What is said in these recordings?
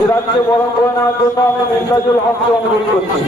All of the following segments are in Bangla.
সিরাজকে বরণ করে নেওয়ার জন্য আমি মির্জাজুল হককে অনুরোধ করছি।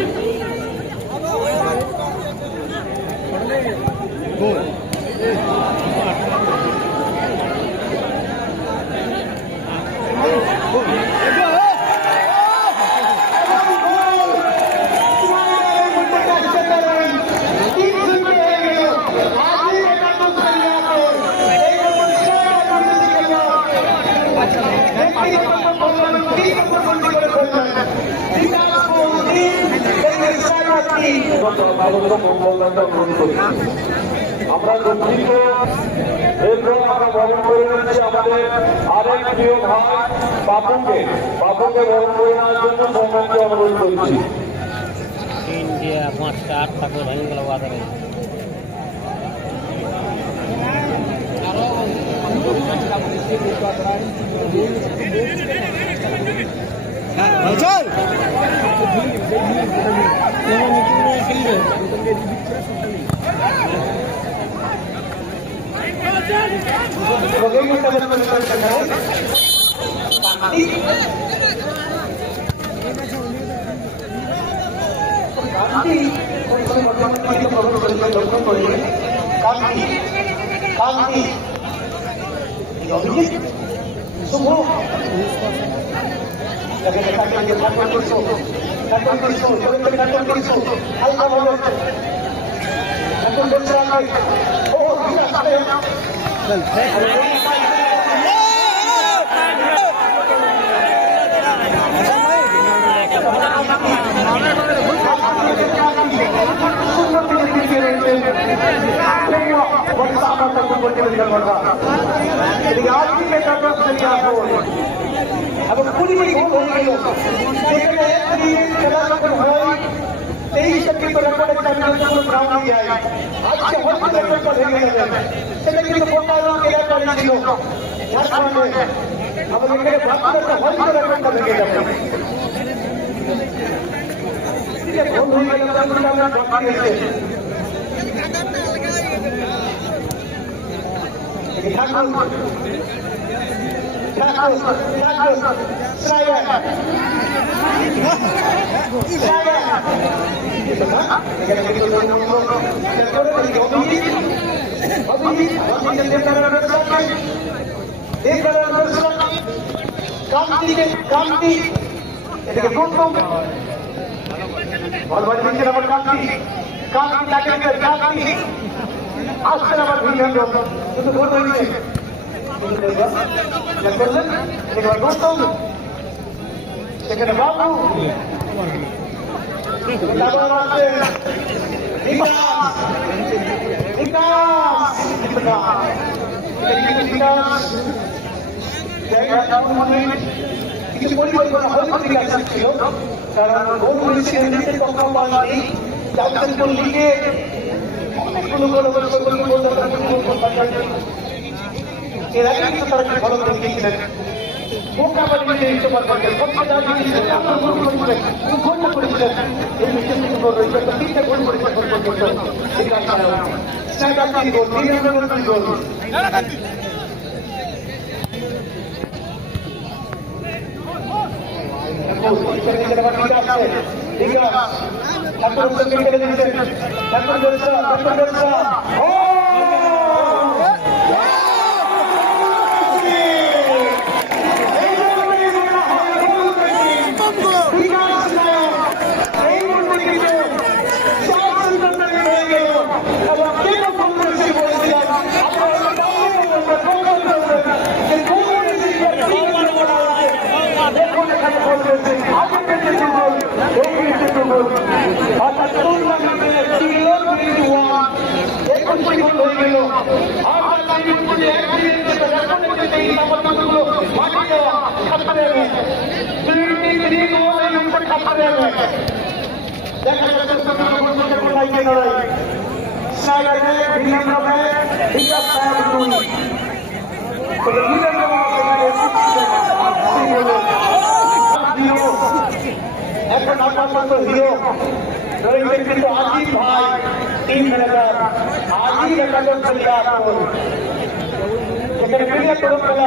আমরা দুঃখিত, এরপর আমরা বরণ করে নিচ্ছি আমাদের আরেক প্রিয় ভাই বাপুকে বরণ করে নেওয়ার জন্য সৌম্যকে অনুরোধ করছি। ইন্ডিয়া 5টা 8টা করে ভেঙে গেল বাজারে।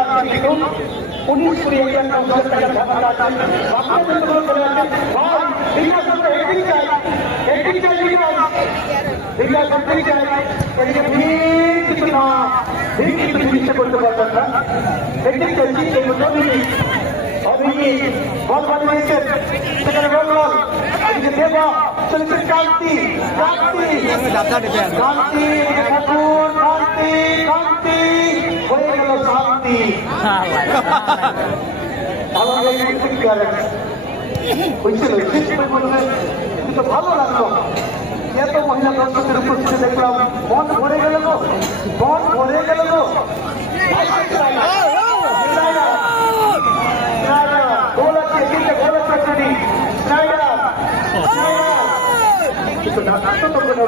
आज ही 19 একটা কাউন্সিলের টাকা ধারণা আছে আপনাদের জন্য করে আছে ভাই বিকাশ আমরা হেডিং চাই বিকাশ হেডিং চাই এদিকে কিছু না কিছু চিকিৎসা করতে পারবেন না হেডিং চাইছি এই জন্য অভিজিৎ বল বানিয়েছেন সেখানে বললাম এদিকে দেবা চলেছে কান্তি কান্তি ঠাকুর কান্তি কান্তি হয়ে গেল শান্তি কিন্তু ভালো লাগলো এত মহিলা দর্শকের উপস্থিতি দেখলাম মন ভরে গেল গো মন ভরে গেল গো গোল আছে কিন্তু গোল আছে কিন্তু ডাক্তার তো কোনো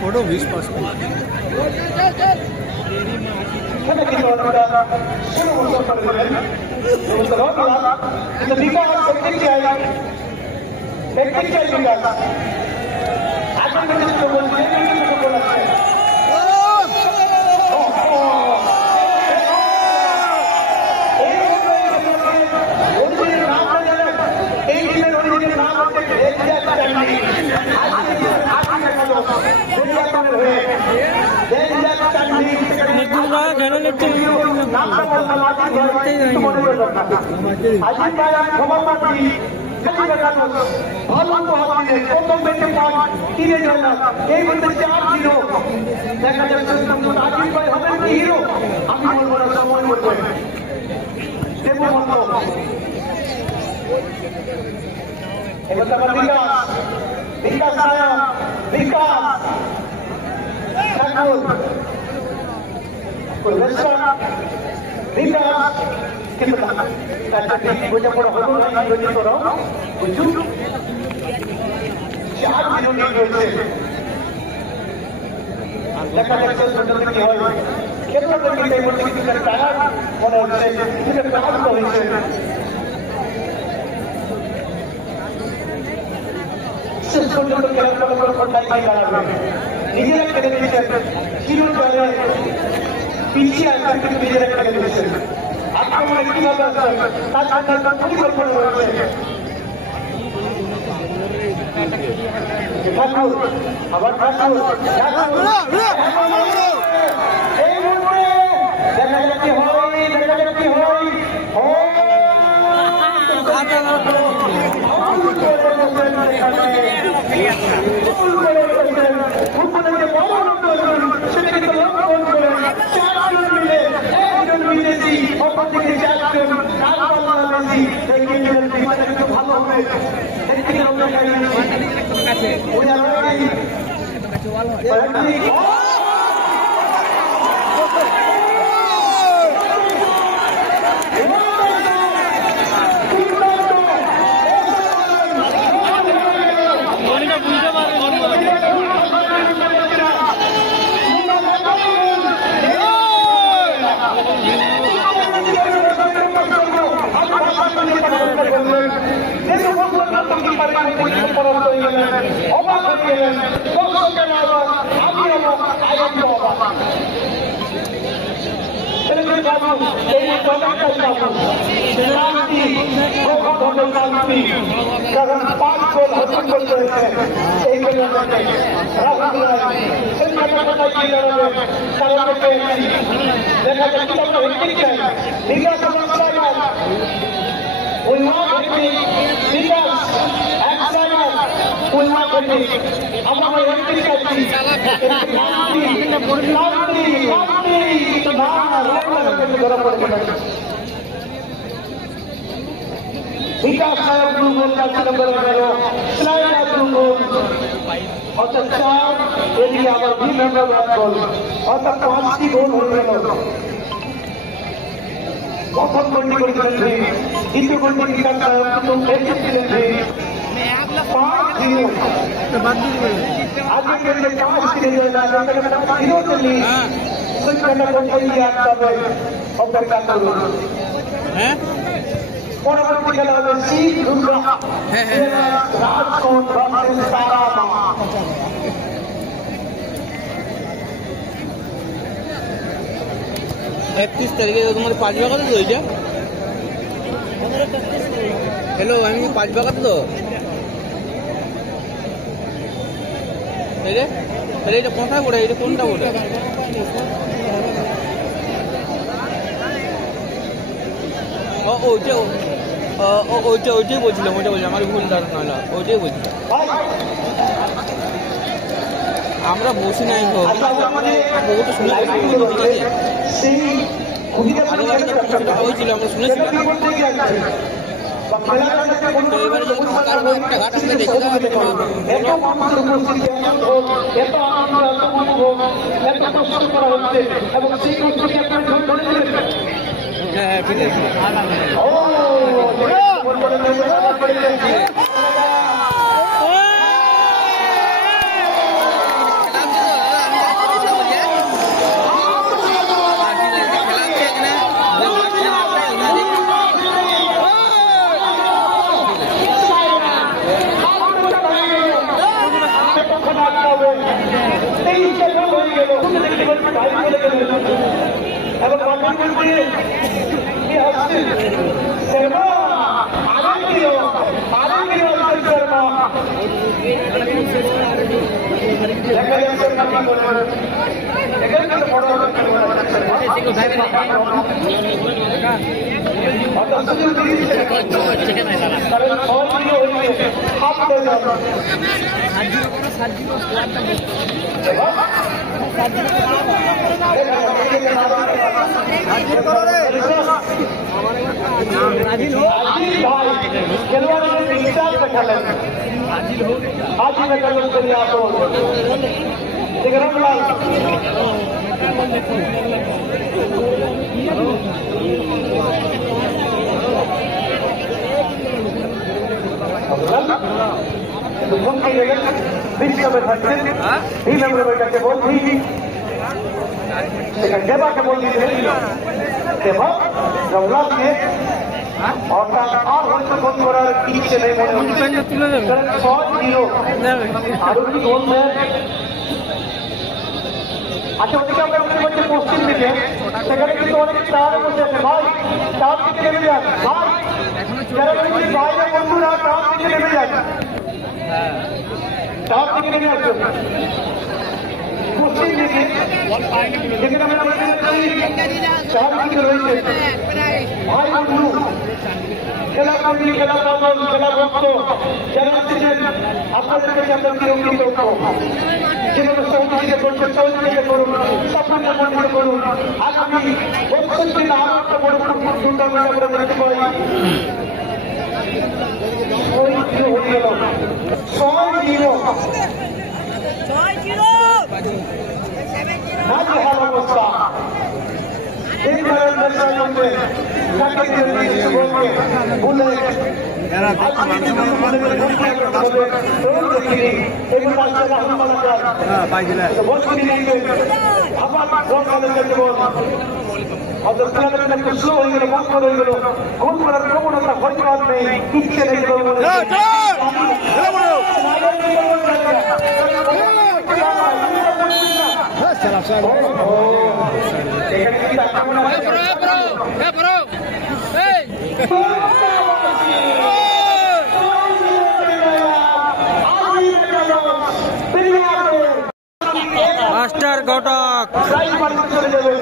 फोटो 20% নিজেরা কেটে দিয়েছেন চিরুন জলে পিছিয়ে আসবেন কিন্তু নিজেরা কেটে দিয়েছেন আক্রমণে কিভাবে আসবেন তার সামনে পরিকল্পনা রয়েছে ঠাকুর আবার ঠাকুর এই মুহূর্তে দেখা যাচ্ছে হয় দেখা যাচ্ছে হয় ভালো হবে विकास साहब ब्लू गोल का नंबर 11 स्लाइडर ब्लू गोल और 4 एरिया पर भी नंबर 1 गोल और 5 की गोल हो गए बहुत बड़ी बड़ी गोल थी इतने बड़ी विकास साहब तो कैसे खेले थे 5-0 आगे के लिए 5 के लिए जाना तक 0 के लिए कुछ करना कोई याद कर रहे और करता करो हैं পরবর্তী খেলা হবে শিব দুর্গা রাজকোট ভার্সেস তারামা। 31 তারিখে তোমার 5 টাকা তো এটা হ্যালো আমি 5 টাকা তো এটা তাহলে এটা কোথায় পড়ে এটা কোনটা পড়ে ওইটাই বলছিলাম আমার ভুল ধারণা হলো ওইটাই বলছিলাম আমরা বসি নাই বহুটা শুনে হয়েছিল আমরা শুনেছিলাম তো এবারে যদি থাকার একটা ঘাট আসলে দেখে দেওয়া হ্যাঁ ঠিক আছে देवा के बोल दीजिए देवा रघुनाथ के और फोन করার ইচ্ছে নেই মনে হচ্ছে 6-0 আর কি বলছে আচ্ছা ওদিকে আমরা বলতে পশ্চিম দিকে সেখানে কিন্তু অনেক তার বসে আছে ভাই তার দিকে নেমে যান ভাই যারা বাইরে বন্ধুরা তার দিকে নেমে যান তার দিকে নেমে আসুন পশ্চিম দিকে যেখানে আমরা চার দিকে রয়েছে ভাই বন্ধু খেলা কর্মী খেলা পাগল খেলা ভক্ত যারা আসছেন আপনাদের কাছে আমরা চিরকৃত যেভাবে সৌদিকে করছেন সৌদিকে করুন সাফল্য মন্ডিত করুন আগামী 62 দিন আরো একটা বড় টুর্নামেন্ট আমরা দেখতে পাই হয়ে গেল 6-0 নাজেহাল অবস্থা এই ধরনের মধ্যে যাকে বলে স্লো হয়ে গেল বন্ধ হয়ে গেল গোল করার প্রবণতা হয়তো আর নেই ইচ্ছে নেই মাস্টার ঘটক চলে যাবে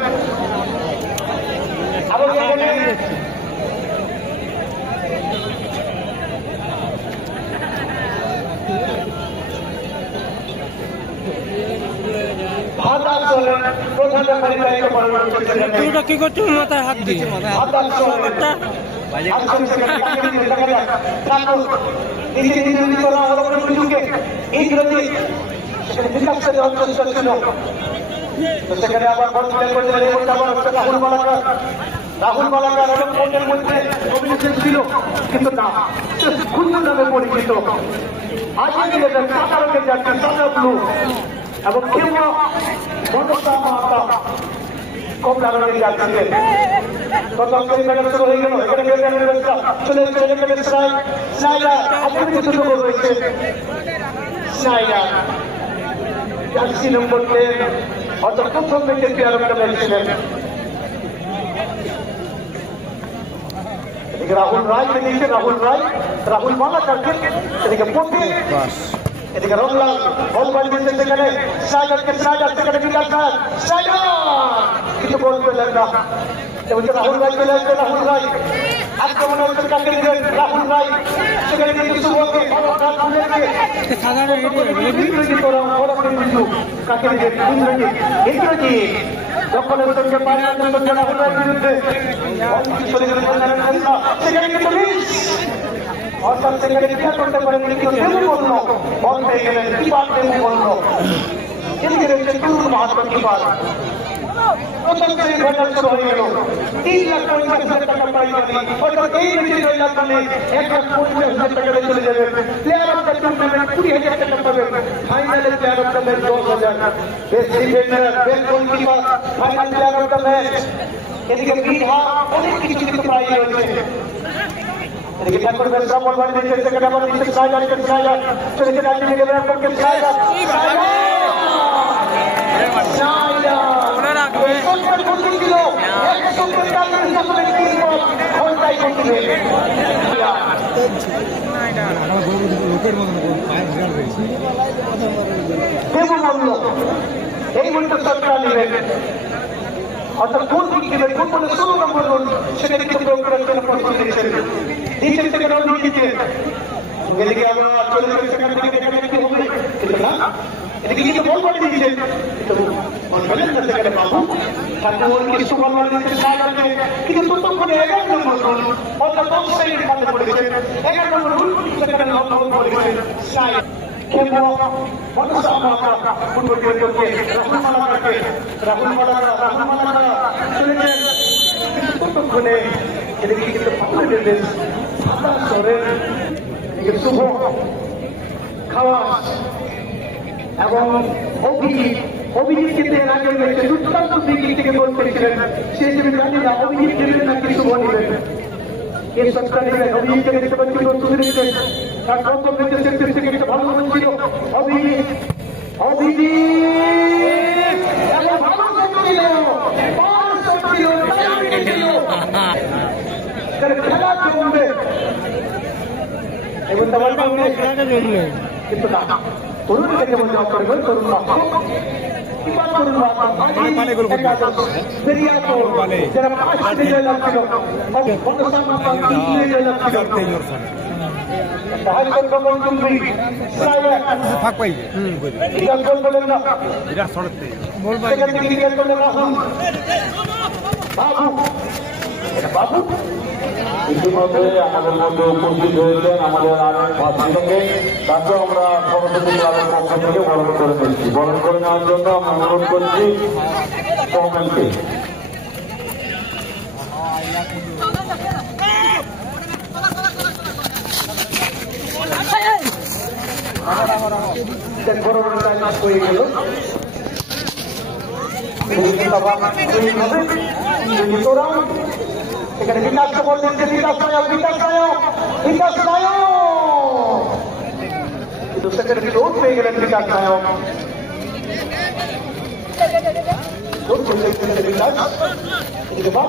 কি করছো মাথায় হাত দিয়ে সেখানে আবার রাহুল মালাকার এবং কোর্টের মধ্যে কমিউনিকেশন ছিল কিন্তু না খুন্দ নামে পরিচিত আজকে সাঁতারকে যাচ্ছে সাদা ব্লু এবং কেউ মনসা মাতা কম লাগানো যাচ্ছিলেন ততক্ষণ ম্যাডাম শুরু হয়ে গেল এখানে চলে এসেছে স্নাইডার আপনার কিছু লোক রয়েছে স্নাইডার জার্সি নম্বর 10 অর্থাৎ প্রথম ম্যাচের প্লেয়ার অফ দ্য ম্যাচ ছিলেন এদিকে রাহুল রায় দিয়েছে রাহুল মালা কাটছেন এদিকে পপি এদিকে রংলাল বল বাড়ি দিয়েছেন সেখানে স্নাইডার সেখানে বিকাশ স্নাইডার কিন্তু বল পেলেন না এবং রাহুল রায় চলে আসবে রাহুল রায় আক্রমণ হচ্ছে কাকে দিলেন রাহুল রায় সেখানে কিছু বলকে কাকে দিলেন ইন্দ্রজিৎ দখলের সঙ্গে রাহুল রায়ের বিরুদ্ধে সেখানে কিন্তু অর্থাৎ সেখানে বিচার করতে পারেন কিন্তু দেবু বলল বল পেয়ে গেলেন কিপার দেবু বলল এদিকে রয়েছে টুরুল মাহাত্মা কিপার প্রথম শ্রেণীর ঘটনা শুরু হয়ে গেল 3,50,000 টাকা প্রাইজ মানি অর্থাৎ এই ম্যাচে জয়লাভ করলে 1,50,000 টাকা চলে যাবে প্লেয়ার অফ দ্য টুর্নামেন্ট 20,000 টাকা পাবেন ফাইনালে player of the match 10,000 best defender best goalkeeper final player of the match এদিকে বিধা অনেক কিছু কিন্তু প্রাইজ রয়েছে এদিকে ঠাকুর বেসরা বল বাড়ি দিচ্ছে সেখানে আবার দিচ্ছে স্নাইডার চলে গেছে ডান দিকে বের করতে স্নাইডার এই মুহূর্তে সরকার নেবেন অর্থাৎ কোন দিক দেবেন কোন বলে 16 নম্বর রোল সেখানে কিন্তু প্রয়োগ করার জন্য প্রস্তুত দিচ্ছেন সেখানে দিয়ে দিচ্ছেন এদিকে আমরা চলে যাচ্ছি সেখানে কি হবে কিন্তু না এদিকে কিন্তু বল করে দিয়েছেন বলেন না সেখানে বাবু ঠাকুর কিছু বল করে দিচ্ছে সাইডে কিন্তু ততক্ষণে 11 নম্বর রোল অর্থাৎ 10 সাইডের কাছে পড়েছে 11 নম্বর রোল সেখানে লক করে দিয়েছেন সাইড কেবল বলছ আমরা ফুটবল খেলতে রাহুল মালাকা চলে গেলেন ততক্ষণে এদিকে কিন্তু পাল্টে দিলেন সাদা সরের শুভ খাওয়াস এবং অভিজিৎ কিন্তু এর আগে রয়েছে দুর্দান্ত দিক থেকে গোল করেছিলেন সেই জন্য জানি না অভিজিৎ দেবেন নাকি শুভ নেবেন এই সরকার নেবেন অভিজিৎকে দেখতে পাচ্ছি প্রস্তুতি নিচ্ছেন তার প্রথম ম্যাচে সেক্টর থেকে একটা ভালো গোল ছিল অভিজিৎ খেলা জমবে এবং কিন্তু না তরুণ থেকে বলতে করবেন তরুণ বাবু ইতিমধ্যে আমাদের মধ্যে উপস্থিত হয়েছেন আমাদের আরেক ভাতৃকে তাকে আমরা সরস্বতী ক্লাবের পক্ষ থেকে বরণ করে নিচ্ছি বরণ করে নেওয়ার জন্য আমরা অনুরোধ করছি কমেন্টে হয়ে গেল এখানে বিকাশকে বললেন যে বিকাশ নায়ক কিন্তু সেখানে লোক পেয়ে গেলেন বিকাশ নায়ক এবং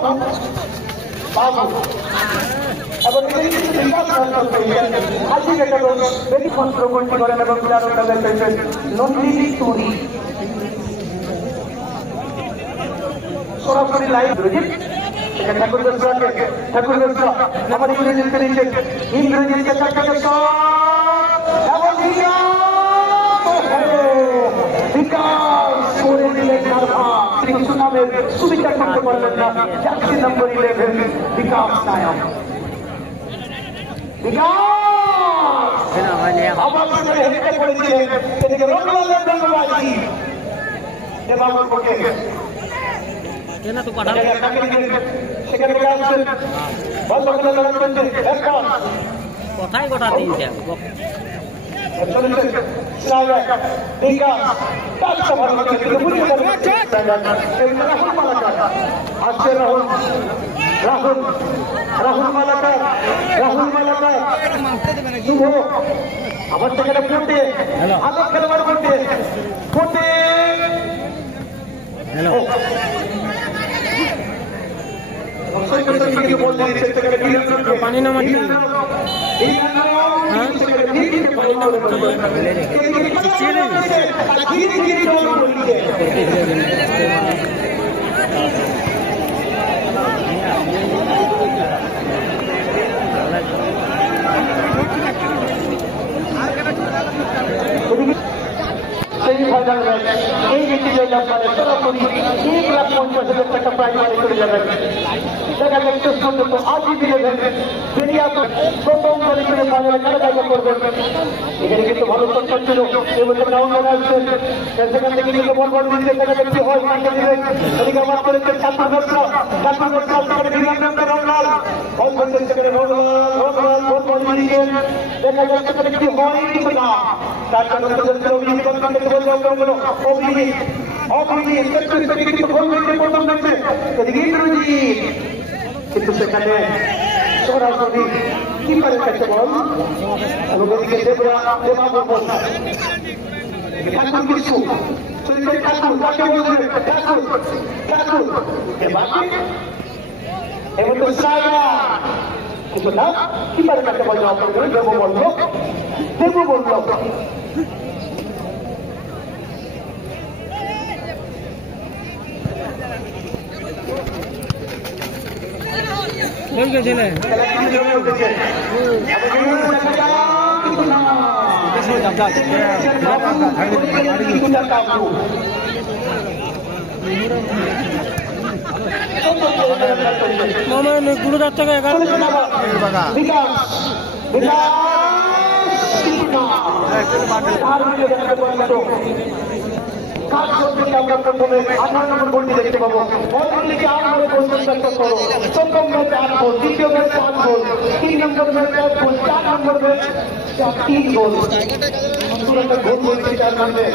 প্রকল্প করেন এবং নন্দিনী তুরি সরাসরি লাইভ ঠাকুর বেসরা আমার ইংরেজিতে নিচ্ছেন ইংরেজিতে বিকাশ করে দিলেন সুনামের সুবিধা করতে পারলেন না জার্সি নম্বর 11 বিকাশ নায়ক আবার হেঁটে পড়েছিলেন সেদিকে রংলালের রংবাজি এবং কোথায় গোটা দিন আসছে রাহুল রাহুল রাহুল মালাকার শুভ আবার সেখানে ফুটে আবার খেলোয়াড় ফুটে পানি না মাটি সেমিফাইনাল ম্যাচ এই নীতি জয়লাভ মানে সরাসরি 1,50,000 টাকা প্রাইজ মানি চলে যাবেন। দেখা যাক শেষ পর্যন্ত আজই দিলেন বেরিয়া প্রথম দল হিসেবে ফাইনালে কারা জায়গা করবেন। এখানে কিন্তু ভালো চর্চা ছিল এবছর ডাউন করে আসছেন সেখান থেকে কিন্তু বল দিচ্ছে দেখা যাক কি হয় কাকে দিলেন এদিকে আমার করেছেন চাঁদপুর ব্যবসা সেখানে বিরাট রমলাল বল করছেন সেখানে রমলাল বল দিয়েছেন দেখা যাক সেখানে কি হয় কিছু না তার কারণে কিন্তু সেখানে সরাসরি কিপারের কাছে বল এবং ওদিকে কিন্তু না কিপারের কাছে বল জবাব করে দেবো বললো গুরু থেকে 11 কাজ করতে আমরা প্রথমে 18 নম্বর গোলটি দেখতে পাবো বলটিকে 8 গোলে পরিবর্তন করো প্রথম ম্যাচে 8 গোল দ্বিতীয় ম্যাচে 8 গোল 3 নম্বর ম্যাচে 1 গোল 4 নম্বর ম্যাচে 3 গোল তুরন্ত গোল হয়েছে তার মধ্যে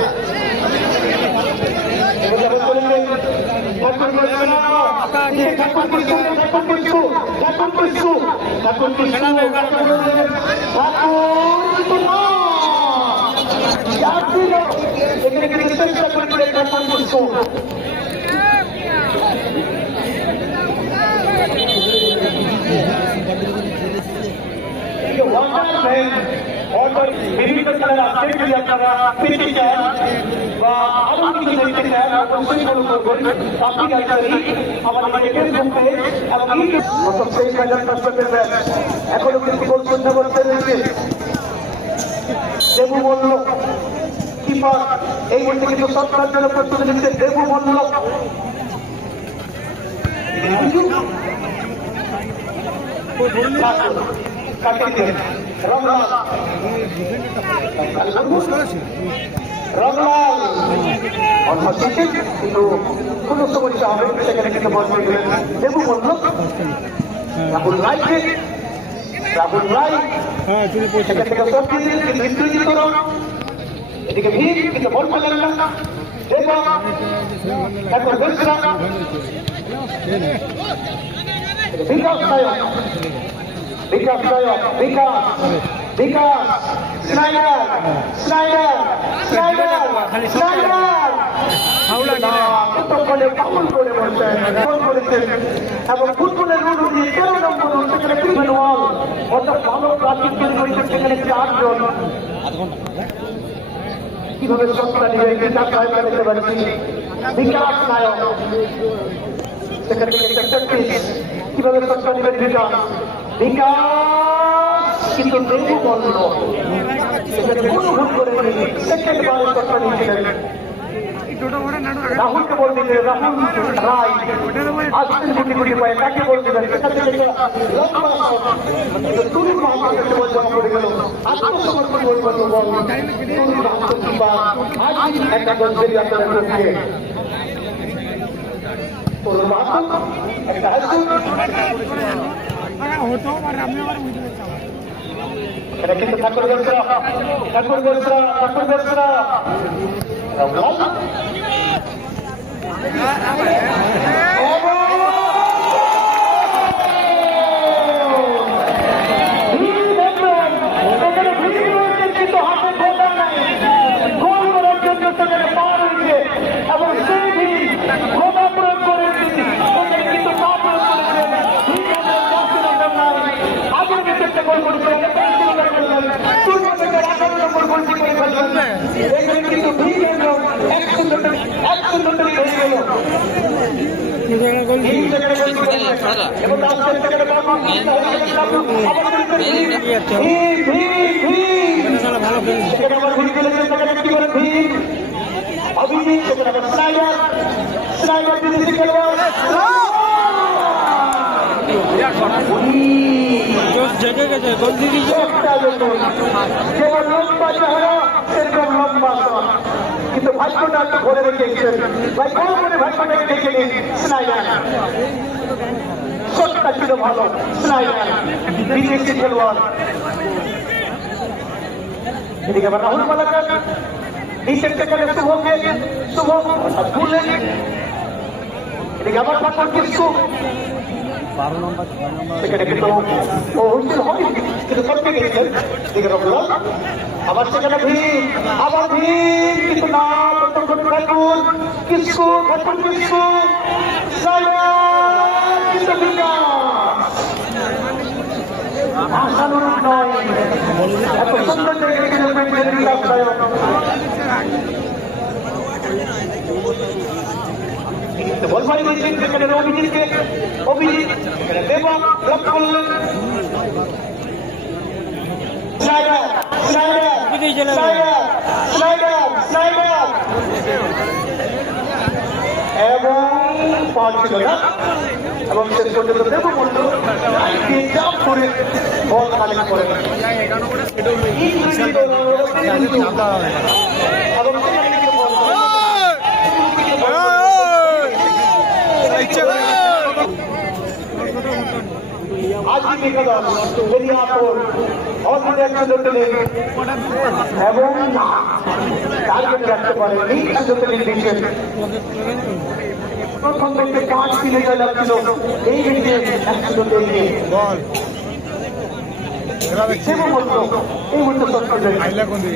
বিভিন্ন খেলার আপডেট যদি আপনারা পেতে চান বা আরো কিছু দেখতে চান অবশ্যই ফলো করবেন আপনি আমাদের ফেসবুক পেজ এবং ইউটিউব সেই ম্যাচ এখনো কিন্তু গোল শূন্য করতে রয়েছে দেবু বলল কিপার এই মুহূর্তে কিন্তু সরকার জন্য প্রস্তুতি নিচ্ছে দেবু বলল রমলাল কিন্তু কোন সমস্যা হবে সেখানে কিন্তু বল দিলেন দেবু বলল রাহুল রায় সেখান থেকে সবজি দিন কিন্তু ইন্দ্রজিৎ এদিকে ভিড় কিন্তু বল পেলেন না তারপর বেসরা বিকাশ এবং ফুটবলের রুল দিয়ে 13 নম্বর সেখানে অর্থাৎ ভালো প্রাচীন তৈরি করেছেন সেখানে 4 জন কিভাবে সস্তা নিবে বিকাশ নায়ক দেখতে পাচ্ছি বিকাশ নায়ক সেখানে কিভাবে সস্তা নিবেন বিকাশ কিন্তু দেবু বলল সেখানে কোনো ভুল করে সেকেন্ড বারে সস্তা নিয়েছিলেন রাহুলকে বল দিলেন রাহুল রায় আসছেন গুটি গুটি পায়ে তাকে বল দিলেন সেখান থেকে তুলি মহাকাশে বল জমা করে গেল আত্মসমর্পণ বলবেন বল তুলি আজ একটা দল বেরিয়ে আপনারা করছে এটা কিন্তু ঠাকুর বেসরা এবং সেখানে গোল করেছেন এবং লাস্টের সেখানে বাবু সেখানে আবার ভিড় খেলেছেন সেখানে কি করে ভিড় অভিজিৎ সেখানে আবার স্নাইডার বিদেশি খেলোয়াড় যেমন লম্বা চেহারা সেরকম লম্বা কিন্তু ভাগ্যটা একটু ধরে রেখেছেন ভাই কোন করে ভাগ্যটাকে দেখে নিন স্নাইডার শটটা ছিল ভালো স্নাইডার বিদেশি খেলোয়াড় এদিকে আবার রাহুল মালাকার নিচের সেখানে শুভ ভুলেন এদিকে আবার ঠাকুর কিছু সেখানে কিন্তু ও হচ্ছিল হয় কিন্তু করতে গেছিলেন দিকে রবলাল আবার সেখানে ভিড় কিন্তু না ঠাকুর কিছু কিন্তু আশানুরূপ নয় এত সুন্দর বল মারি দিয়েছেন সেখানে অভিজিৎ সেখানে দেবা ব্লক করলেন স্লাইডার এবং পাওয়া ছিল না এবং শেষ পর্যন্ত দেব বলল চাপ করে বল কালেক্ট করে এবং आज की कदम बेरियापुर और এবং টার্গেট রাখতে পারেনি দিচ্ছেন প্রথম থেকে 5 কিলোমিটার লাগছিল এই দিকে এই মুহূর্তে আইলা কোন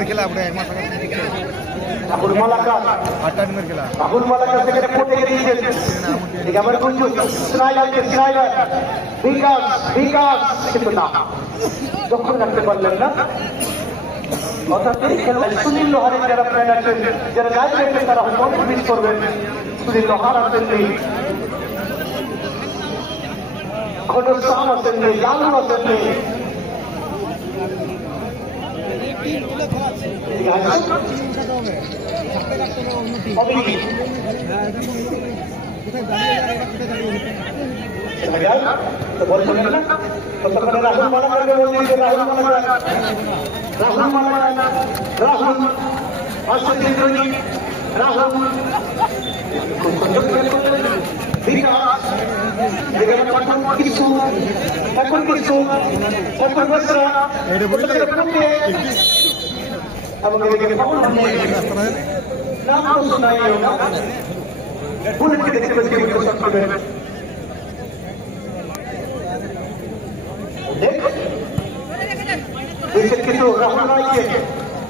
খেলা আপনি এক মাস রাহুল মালাকার সেখানে পড়তে গিয়েছেন আবার স্নাইডার বিকাশ কিন্তু না দখল রাখতে পারলেন না অর্থাৎ এই খেলোয়াড় সুনীল লোহারের যারা ফ্রেন্ড আছেন যারা গাইড করবেন তারা হয়তো মিস করবেন সুনীল লোহার আসেননি ঘটশ্যাম আসেননি লালু আসেননি রাহুল মালাকারকে বলছি রাহুল কিন্তু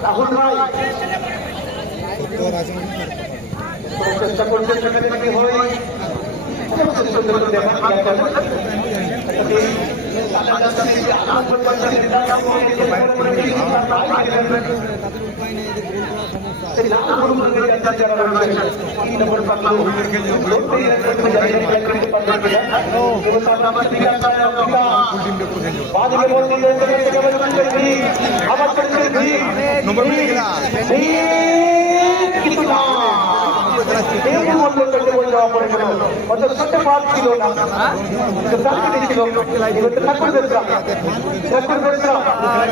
রাহুল রায় চেষ্টা করছেন সেখানে কি হয় ছিল না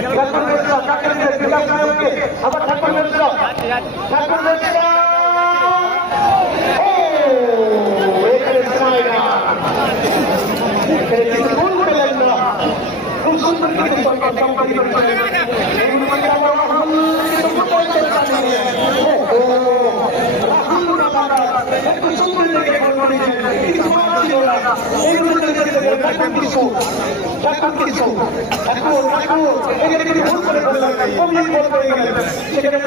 ঠাকুর বেসরা আবার ঠাকুর বেসরা ভুল পেলেন না খুব সুন্দর কিছু এখানে কিন্তু ভুল করে ফেললেন কমিয়ে বল করে গেলেন সেখানে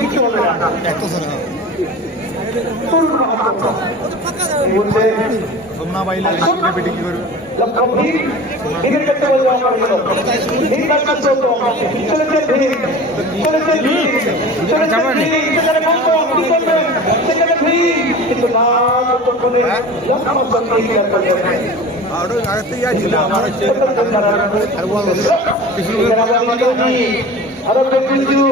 কিছু হবে না সোমনা বাইলে বেটি কি করবে अरे बेटू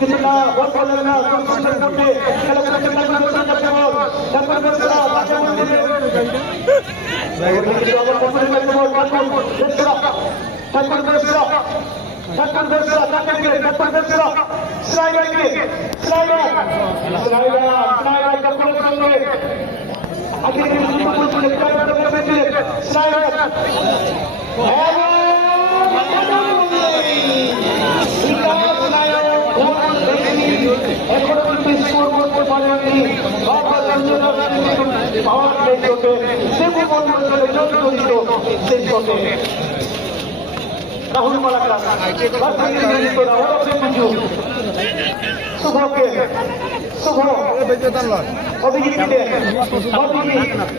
कितना बहुत बोले ना कंप्यूटर पे कल करके कंप्यूटर करके बोल कंप्यूटर चला बाकी बोल दे मैं तो अब कंप्यूटर में बोल कंप्यूटर चला कंप्यूटर चला कंप्यूटर चला स्लाइडर के स्लाइडर कंप्यूटर चल रहे आगे कंप्यूटर स्लाइडर हेलो এখনো কিন্তু স্কোর করতে পারেননি পাওয়ার প্লে শটে সেভু মন্ডলের জড়িত সেই শটে রাহুল মালাকার শুভকে শুভ অভিজিৎ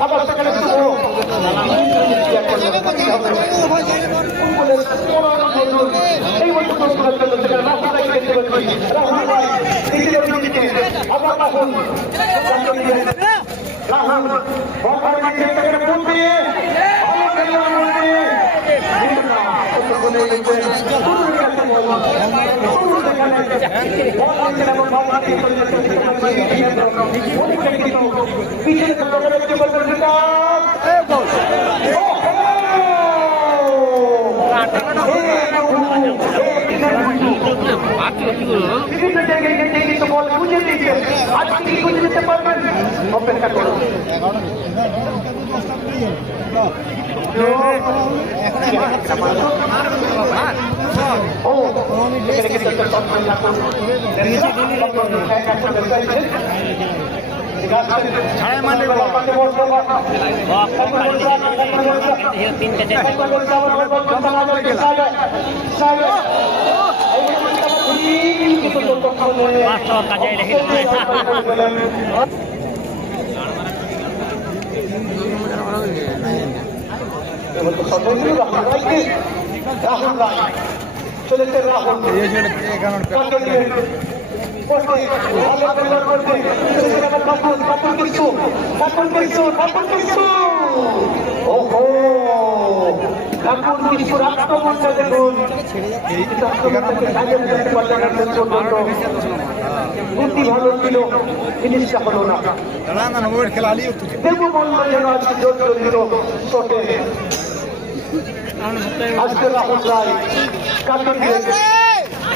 আবার সেখানে শুভ এই বছর করার জন্য সেখানে রাহুল দেখতে পাচ্ছি রাহুল ভাই আবার রাহুল বিভিন্ন জায়গায় কিন্তু বল বুঝে দিয়েছে আজকে কি বুঝে দিতে পারবেন অপেক্ষা করুন কাজে রেখে রাহুল রায় চলেছে রাহুল আক্রমণটা দেখুন বুদ্ধি ভালো ছিল জিনিসটা হলো না দেবু বলল যেন আজকে জড়িত শটে আজকে রাহুল রায় কাকে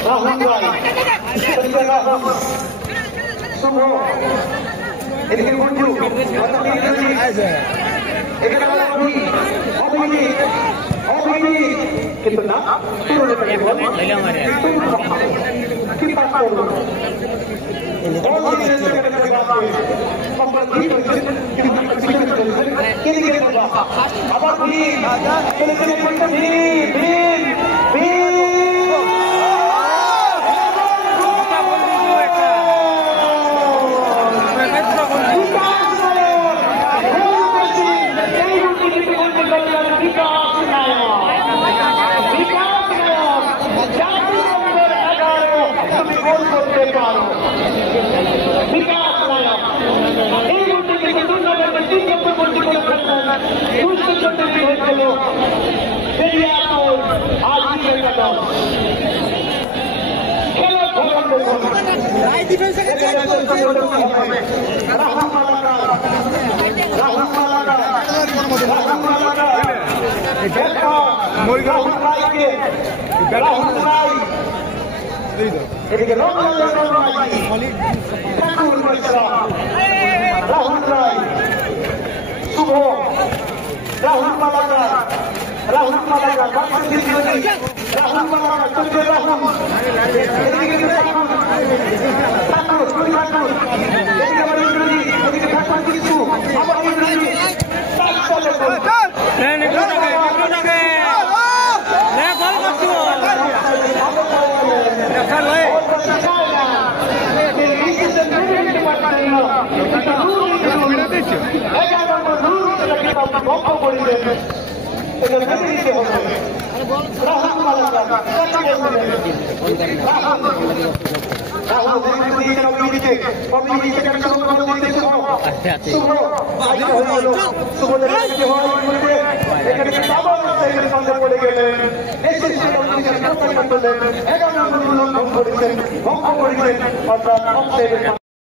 রাহুল রায় রাহুল শুভ এদিকে মঞ্জু এখানে অভিজিৎ কিন্তু না আবার রাহুল রায় শুভ রাহুল মালাকার রাহুল মালাকা রাহুল মালাকা চলবে রাহুল এদিকে রাহুল ঠাকুর দুই ঠাকুর এদিকে আবার ইন্দ্রজি এদিকে ঠাকুর কিছু আবার ইন্দ্রজি চলে বক্তব্য করিলেন এটা মেনে নিতে হবে রাহুল মালাকা ভঙ্গ করেছেন অর্থাৎ